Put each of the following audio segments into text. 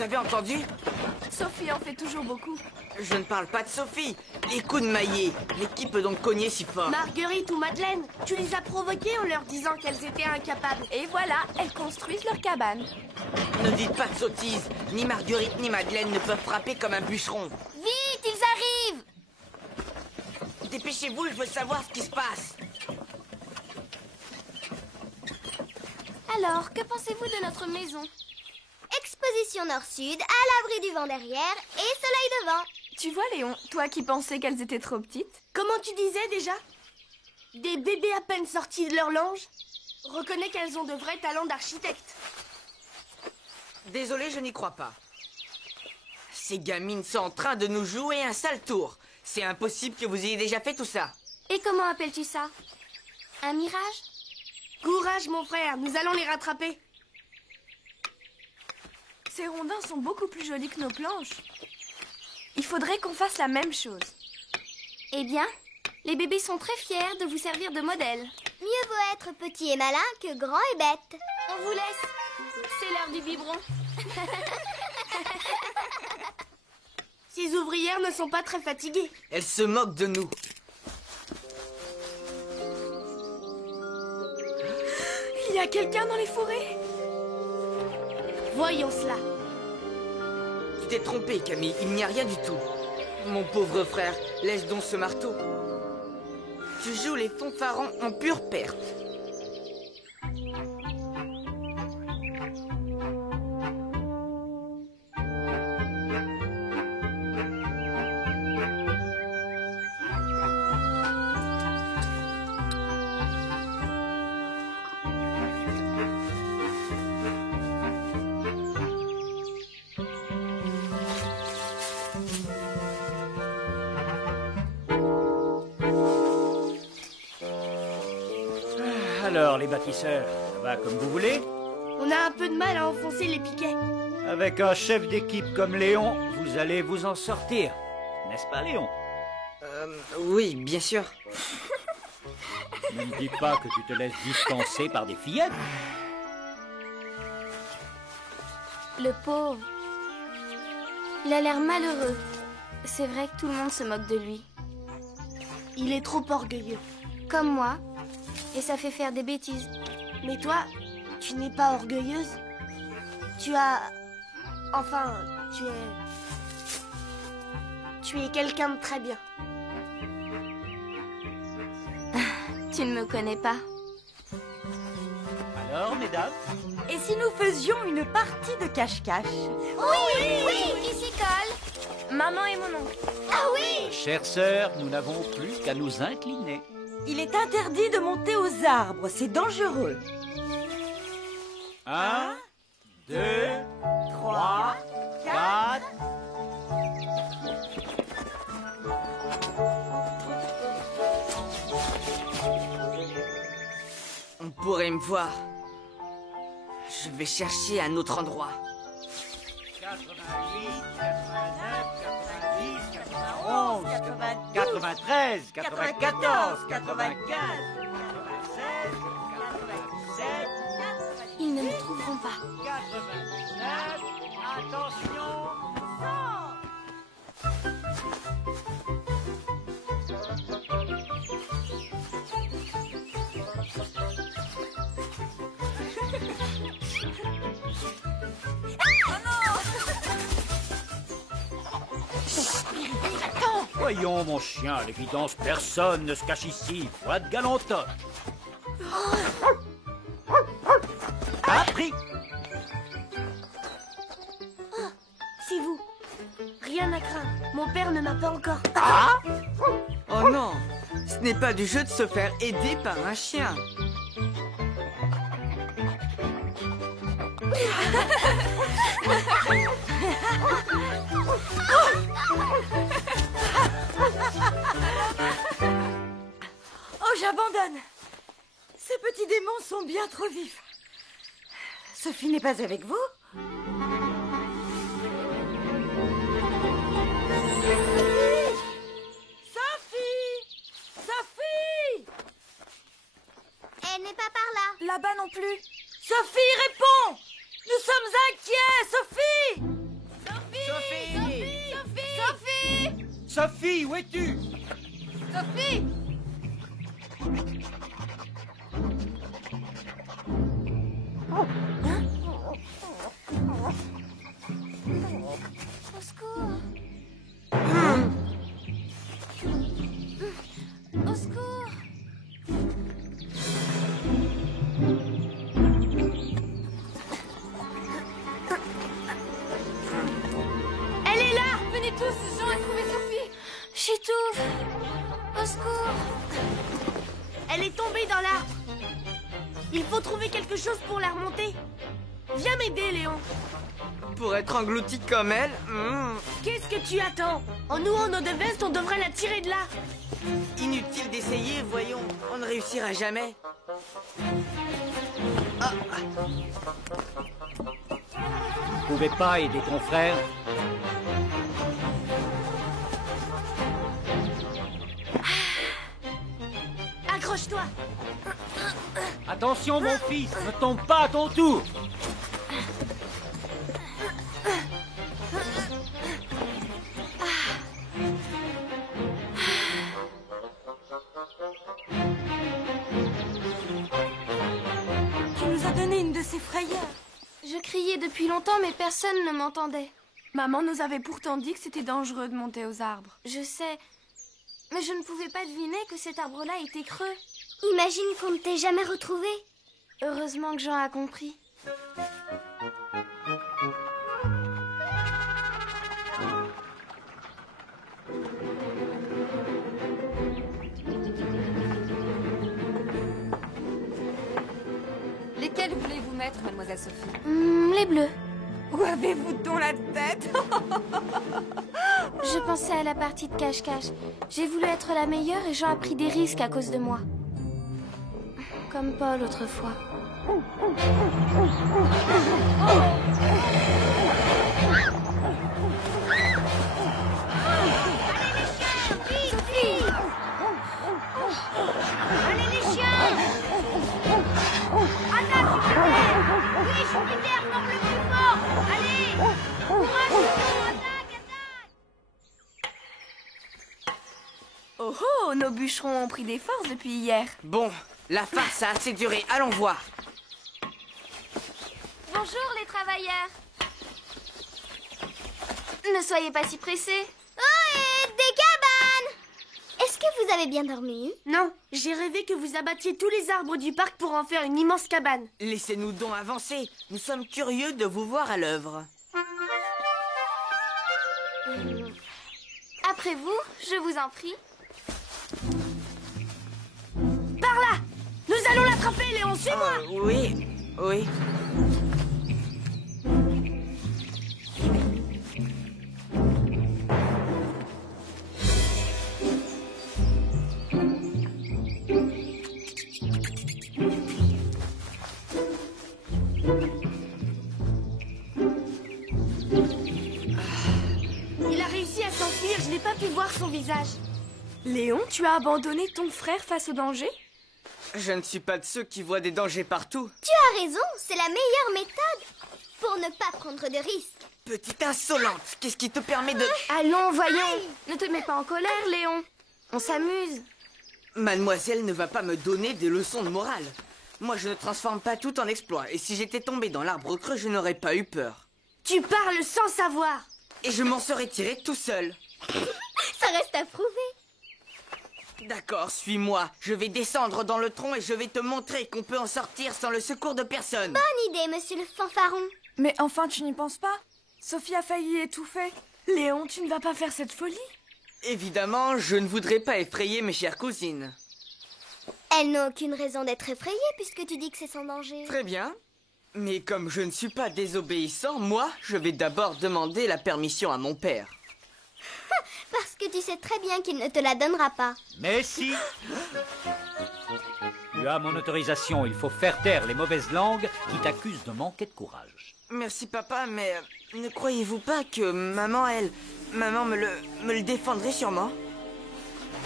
Vous avez entendu? Sophie en fait toujours beaucoup. Je ne parle pas de Sophie. Les coups de maillet. Mais qui peut donc cogner si fort? Marguerite ou Madeleine, tu les as provoquées en leur disant qu'elles étaient incapables. Et voilà, elles construisent leur cabane. Ne dites pas de sottises. Ni Marguerite ni Madeleine ne peuvent frapper comme un bûcheron. Vite, ils arrivent! Dépêchez-vous, je veux savoir ce qui se passe. Alors, que pensez-vous de notre maison? Exposition nord-sud, à l'abri du vent derrière et soleil devant. Tu vois, Léon, toi qui pensais qu'elles étaient trop petites. Comment tu disais déjà? Des bébés à peine sortis de leur lange? Reconnais qu'elles ont de vrais talents d'architecte. Désolé, je n'y crois pas. Ces gamines sont en train de nous jouer un sale tour. C'est impossible que vous ayez déjà fait tout ça. Et comment appelles-tu ça? Un mirage? Courage, mon frère, nous allons les rattraper. Ces rondins sont beaucoup plus jolis que nos planches. Il faudrait qu'on fasse la même chose. Eh bien, les bébés sont très fiers de vous servir de modèle. Mieux vaut être petit et malin que grand et bête. On vous laisse. C'est l'heure du biberon. Ces ouvrières ne sont pas très fatiguées. Elles se moquent de nous. Il y a quelqu'un dans les forêts? Voyons cela. Tu t'es trompé, Camille. Il n'y a rien du tout. Mon pauvre frère, laisse donc ce marteau. Tu joues les fanfarons en pure perte. Alors, les bâtisseurs, ça va comme vous voulez? On a un peu de mal à enfoncer les piquets. Avec un chef d'équipe comme Léon, vous allez vous en sortir. N'est-ce pas, Léon? Oui, bien sûr. Ne me dis pas que tu te laisses dispenser par des fillettes. Le pauvre. Il a l'air malheureux. C'est vrai que tout le monde se moque de lui. Il est trop orgueilleux. Comme moi. Et ça fait faire des bêtises. Mais toi, tu n'es pas orgueilleuse. Tu as... Enfin, tu es quelqu'un de très bien. Tu ne me connais pas. Alors, mesdames? Et si nous faisions une partie de cache-cache? Oui, qui s'y colle? Maman et mon oncle. Ah oui! Chères sœurs, nous n'avons plus qu'à nous incliner. Il est interdit de monter aux arbres, c'est dangereux. 1, 2, 3, 4... On pourrait me voir. Je vais chercher un autre endroit. 88, 89, 90, 91, 93, 94, 95, 96, 97, Ils ne me trouveront pas. 99, attention, 100. Voyons, mon chien, à l'évidence, personne ne se cache ici. Foi de galantote. Appris. C'est vous. Rien à craindre. Mon père ne m'a pas encore... Oh non, ce n'est pas du jeu de se faire aider par un chien. Oh, j'abandonne. Ces petits démons sont bien trop vifs. Sophie n'est pas avec vous? Sophie! Sophie! Elle n'est pas par là. Là-bas non plus. Sophie, réponds! Nous sommes inquiets, Sophie! Sophie! Sophie! Sophie, où es-tu? Sophie! Au secours! Au secours! Elle est là! Venez tous, Jean a trouvé Sophie! J'étouffe! Au secours! Elle est tombée dans l'arbre! Il faut trouver quelque chose pour la remonter! Viens m'aider, Léon! Pour être englouti comme elle, Qu'est-ce que tu attends? En nouant nos deux vestes, on devrait la tirer de là. inutile d'essayer, voyons, on ne réussira jamais. Ah, Vous pouvez pas aider ton frère? Accroche-toi! Attention, mon fils, ne tombe pas à ton tour. Tu nous as donné une de ces frayeurs. Je criais depuis longtemps, mais personne ne m'entendait. Maman nous avait pourtant dit que c'était dangereux de monter aux arbres. Je sais, mais je ne pouvais pas deviner que cet arbre-là était creux. Imagine qu'on ne t'ait jamais retrouvé. Heureusement que Jean a compris. Lesquels voulez-vous mettre, mademoiselle Sophie? Les bleus. Où avez-vous donc la tête? Je pensais à la partie de cache-cache. J'ai voulu être la meilleure et Jean a pris des risques à cause de moi. Comme Paul autrefois. Sophie! Allez les chiens! Attaque, Jupiter! Oui, Jupiter, forme le plus fort! Allez! Courage, attaque, attaque! Oh oh, nos bûcherons ont pris des forces depuis hier. bon, la farce a assez duré, allons voir. Bonjour les travailleurs. Ne soyez pas si pressés. Oh, des cabanes! Est-ce que vous avez bien dormi? Non, j'ai rêvé que vous abattiez tous les arbres du parc pour en faire une immense cabane. Laissez-nous donc avancer, nous sommes curieux de vous voir à l'œuvre. Après vous, je vous en prie. Par là! Nous allons l'attraper, Léon, suis-moi! Oui, oui. Il a réussi à s'enfuir, je n'ai pas pu voir son visage. Léon, tu as abandonné ton frère face au danger? Je ne suis pas de ceux qui voient des dangers partout. Tu as raison, c'est la meilleure méthode pour ne pas prendre de risques. Petite insolente, qu'est-ce qui te permet de... Allons, voyons. Ne te mets pas en colère, Léon. On s'amuse. Mademoiselle ne va pas me donner des leçons de morale. Moi, je ne transforme pas tout en exploit. Et si j'étais tombé dans l'arbre creux, je n'aurais pas eu peur. Tu parles sans savoir. Et je m'en serais tiré tout seul. Ça reste à prouver. D'accord, suis-moi. Je vais descendre dans le tronc et je vais te montrer qu'on peut en sortir sans le secours de personne. Bonne idée, monsieur le fanfaron. Mais enfin, tu n'y penses pas? Sophie a failli étouffer. Léon, tu ne vas pas faire cette folie? Évidemment, je ne voudrais pas effrayer mes chères cousines. Elle n'a aucune raison d'être effrayée puisque tu dis que c'est sans danger. Très bien. Mais comme je ne suis pas désobéissant, moi, je vais d'abord demander la permission à mon père. Parce que tu sais très bien qu'il ne te la donnera pas. Mais si. Tu as mon autorisation, il faut faire taire les mauvaises langues qui t'accusent de manquer de courage. Merci papa, mais ne croyez-vous pas que maman, maman me le défendrait sûrement?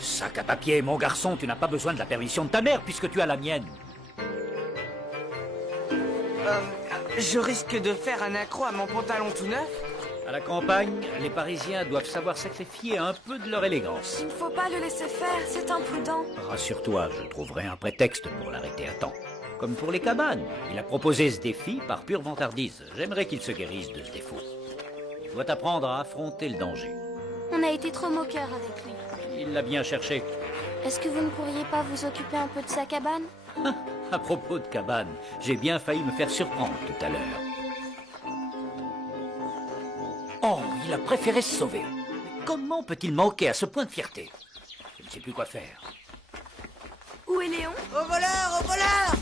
Sac à papier, mon garçon, tu n'as pas besoin de la permission de ta mère puisque tu as la mienne. Je risque de faire un accroc à mon pantalon tout neuf. À la campagne, les Parisiens doivent savoir sacrifier un peu de leur élégance. Il ne faut pas le laisser faire, c'est imprudent. Rassure-toi, je trouverai un prétexte pour l'arrêter à temps. Comme pour les cabanes, il a proposé ce défi par pure vantardise. J'aimerais qu'il se guérisse de ce défaut. Il doit apprendre à affronter le danger. On a été trop moqueurs avec lui. Il l'a bien cherché. Est-ce que vous ne pourriez pas vous occuper un peu de sa cabane? À propos de cabane, j'ai bien failli me faire surprendre tout à l'heure. Oh, il a préféré se sauver. Comment peut-il manquer à ce point de fierté? Je ne sais plus quoi faire. Où est Léon? Au voleur, au voleur!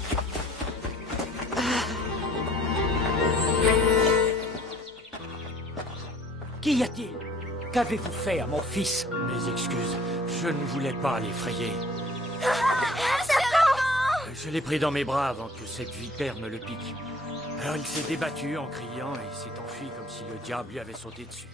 Qu'y a-t-il? Qu'avez-vous fait à mon fils? Mes excuses, je ne voulais pas l'effrayer. Je l'ai pris dans mes bras avant que cette vipère ne le pique. Alors il s'est débattu en criant et s'est enfui comme si le diable lui avait sauté dessus.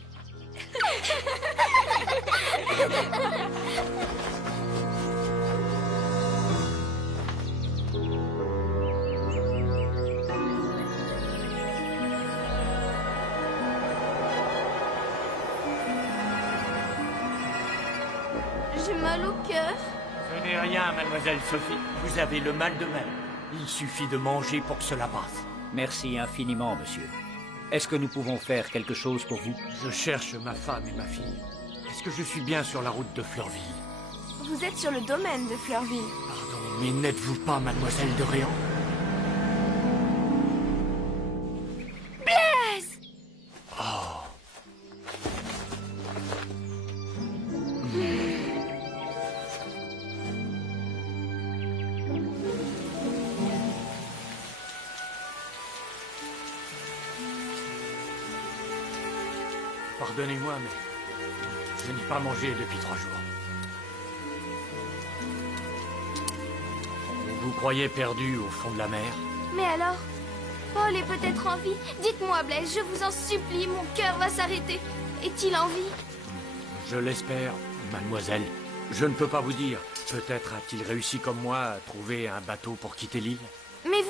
J'ai mal au cœur. Ce n'est rien, mademoiselle Sophie. Vous avez le mal de mer. Il suffit de manger pour que cela passe. Merci infiniment, monsieur. Est-ce que nous pouvons faire quelque chose pour vous? Je cherche ma femme et ma fille. Est-ce que je suis bien sur la route de Fleurville? Vous êtes sur le domaine de Fleurville. Pardon, mais n'êtes-vous pas mademoiselle de Réan? Blaise! Pardonnez-moi, mais je n'ai pas mangé depuis 3 jours. Vous croyez perdu au fond de la mer? Mais alors, Paul est peut-être en vie. Dites-moi, Blaise, je vous en supplie, mon cœur va s'arrêter. Est-il en vie? Je l'espère, mademoiselle. Je ne peux pas vous dire. Peut-être a-t-il réussi comme moi à trouver un bateau pour quitter l'île? Mais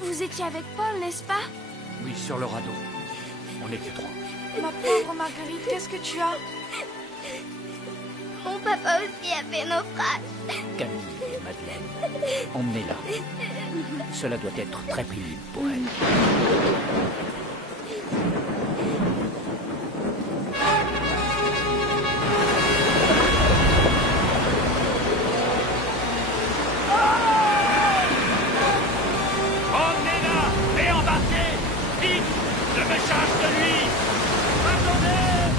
vous étiez avec Paul, n'est-ce pas? Oui, sur le radeau. On était 3. Ma pauvre Marguerite, qu'est-ce que tu as? Mon papa aussi a fait naufrage. Camille, Madeleine, emmenez-la. Cela doit être très pénible pour elle. Emmenez-la et embarquez! Vite! Je me charge de lui! Attendez!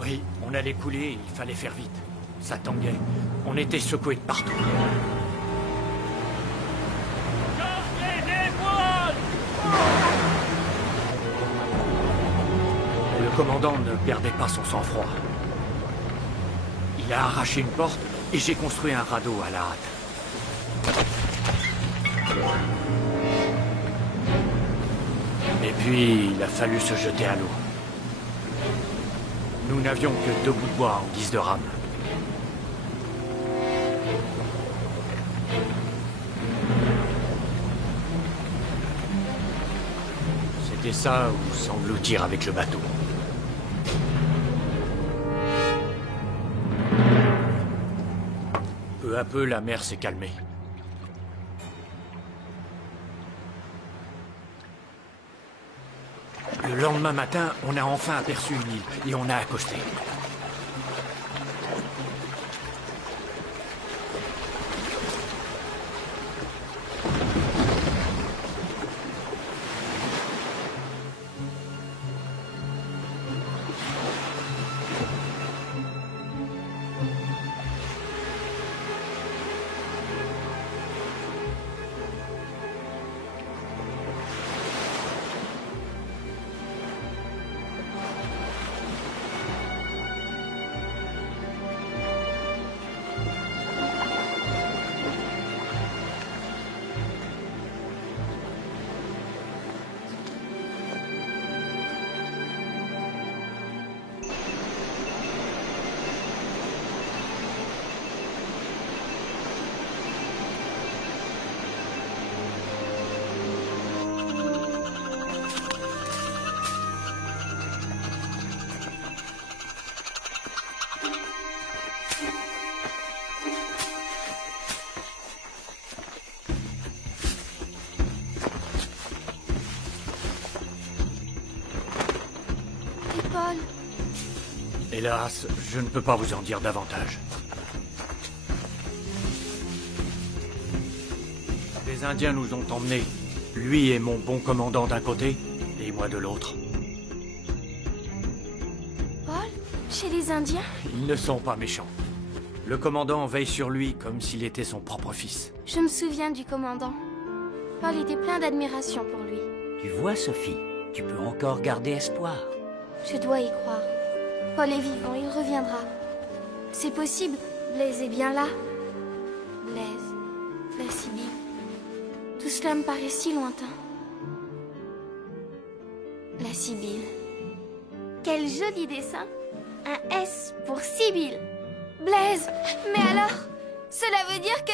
Oui, on allait couler, il fallait faire vite. Ça tanguait. On était secoués de partout. Le commandant ne perdait pas son sang-froid. Il a arraché une porte et j'ai construit un radeau à la hâte. Et puis, il a fallu se jeter à l'eau. Nous n'avions que 2 bouts de bois en guise de rame. C'était ça ou s'engloutir avec le bateau. Peu à peu, la mer s'est calmée. Le lendemain matin, on a enfin aperçu une île et on a accosté. Hélas, je ne peux pas vous en dire davantage. Les Indiens nous ont emmenés. Lui et mon bon commandant d'un côté, et moi de l'autre. Paul, chez les Indiens? Ils ne sont pas méchants. Le commandant veille sur lui comme s'il était son propre fils. Je me souviens du commandant. Paul était plein d'admiration pour lui. Tu vois, Sophie, tu peux encore garder espoir. Je dois y croire. Paul est vivant, il reviendra. C'est possible, Blaise est bien là. Blaise, la Sibylle. Tout cela me paraît si lointain. La Sibylle. Quel joli dessin. Un S pour Sibylle. Blaise, mais alors, cela veut dire que...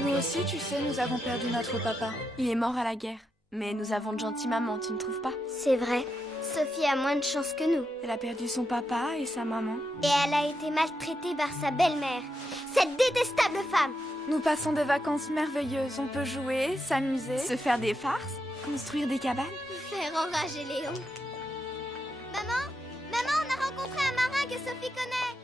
Nous aussi, tu sais, nous avons perdu notre papa. Il est mort à la guerre. Mais nous avons de gentilles mamans, tu ne trouves pas? C'est vrai. Sophie a moins de chance que nous. Elle a perdu son papa et sa maman. Et elle a été maltraitée par sa belle-mère. Cette détestable femme. Nous passons des vacances merveilleuses. On peut jouer, s'amuser, se faire des farces, construire des cabanes. Faire enrager Léon. Maman, on a rencontré un marin que Sophie connaît.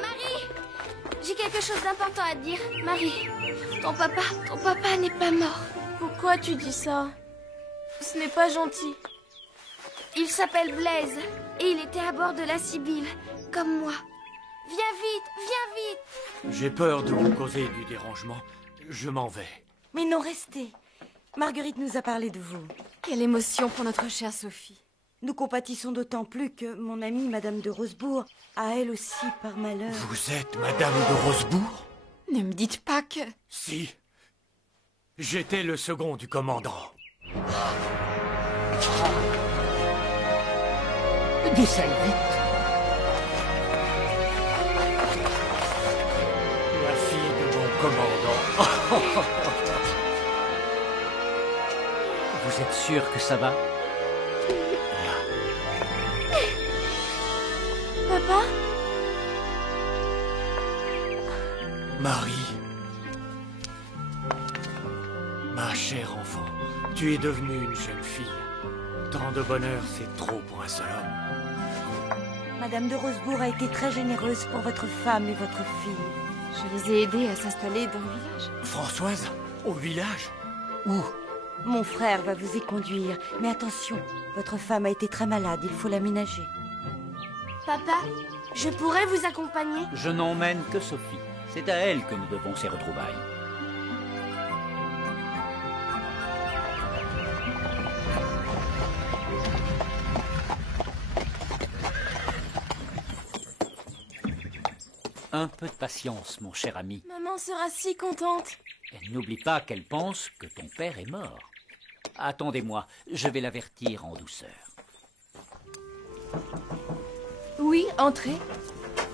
Marie, j'ai quelque chose d'important à te dire. Marie, ton papa n'est pas mort. Pourquoi tu dis ça? Ce n'est pas gentil. Il s'appelle Blaise et il était à bord de la Sibylle, comme moi. Viens vite. J'ai peur de vous causer du dérangement. Je m'en vais. Mais non, restez. Marguerite nous a parlé de vous. Quelle émotion pour notre chère Sophie. Nous compatissons d'autant plus que mon amie, Madame de Rosebourg, a elle aussi, par malheur... Vous êtes Madame de Rosebourg? Ne me dites pas que... Si. J'étais le second du commandant. Descends vite. La fille de mon commandant. Vous êtes sûr que ça va? Papa? Marie. Ma chère enfant, tu es devenue une jeune fille. Tant de bonheur, c'est trop pour un seul homme. Madame de Rosebourg a été très généreuse pour votre femme et votre fille. Je les ai aidés à s'installer dans le village. Françoise, au village? Où? Mon frère va vous y conduire, mais attention, votre femme a été très malade, il faut l'aménager. Papa, je pourrais vous accompagner? Je n'emmène que Sophie. C'est à elle que nous devons ces retrouvailles. Un peu de patience, mon cher ami. Maman sera si contente. Et n'oublie pas qu'elle pense que ton père est mort. Attendez-moi, je vais l'avertir en douceur. Oui, entrez.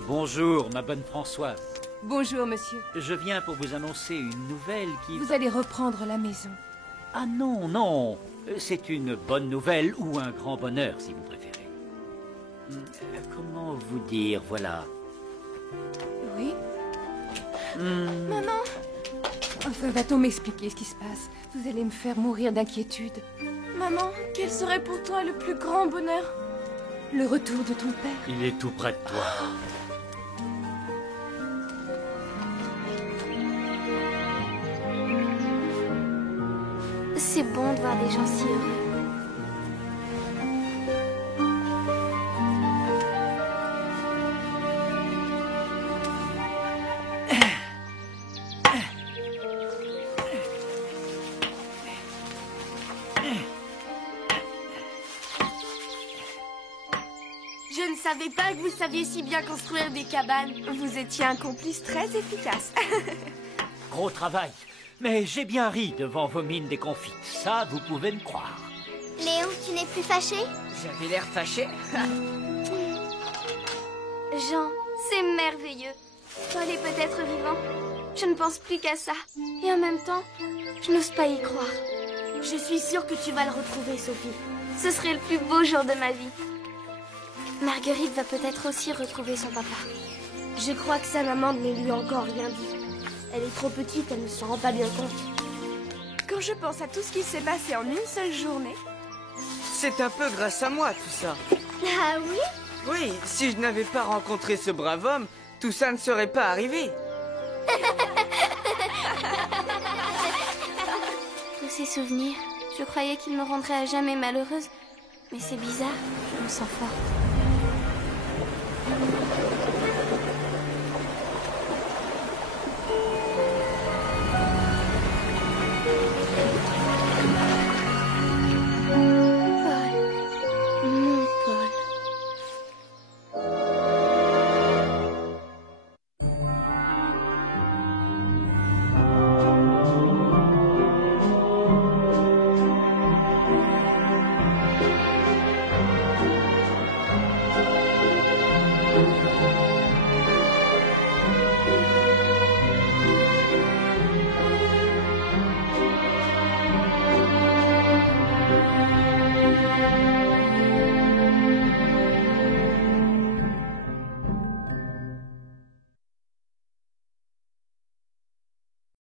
Bonjour, ma bonne Françoise. Bonjour, monsieur. Je viens pour vous annoncer une nouvelle qui... Vous allez reprendre la maison. Ah non, non. C'est une bonne nouvelle ou un grand bonheur, si vous préférez. Comment vous dire, voilà. Oui. Maman! Enfin, va-t-on m'expliquer ce qui se passe? Vous allez me faire mourir d'inquiétude. Maman, quel serait pour toi le plus grand bonheur? Le retour de ton père. Il est tout près de toi. C'est bon de voir des gens si heureux. Je ne savais pas que vous saviez si bien construire des cabanes. Vous étiez un complice très efficace. Gros travail. Mais j'ai bien ri devant vos mines déconfites. Ça, vous pouvez me croire. Léon, tu n'es plus fâché? J'avais l'air fâché. Jean, c'est merveilleux. Paul est peut-être vivant. Je ne pense plus qu'à ça. Et en même temps, je n'ose pas y croire. Je suis sûre que tu vas le retrouver, Sophie. Ce serait le plus beau jour de ma vie. Marguerite va peut-être aussi retrouver son papa. Je crois que sa maman ne lui a encore rien dit. Elle est trop petite, elle ne s'en rend pas bien compte. Quand je pense à tout ce qui s'est passé en une seule journée... C'est un peu grâce à moi, tout ça. Ah oui? Oui, si je n'avais pas rencontré ce brave homme, tout ça ne serait pas arrivé. Tous ces souvenirs, je croyais qu'ils me rendraient à jamais malheureuse. Mais c'est bizarre, je me sens forte.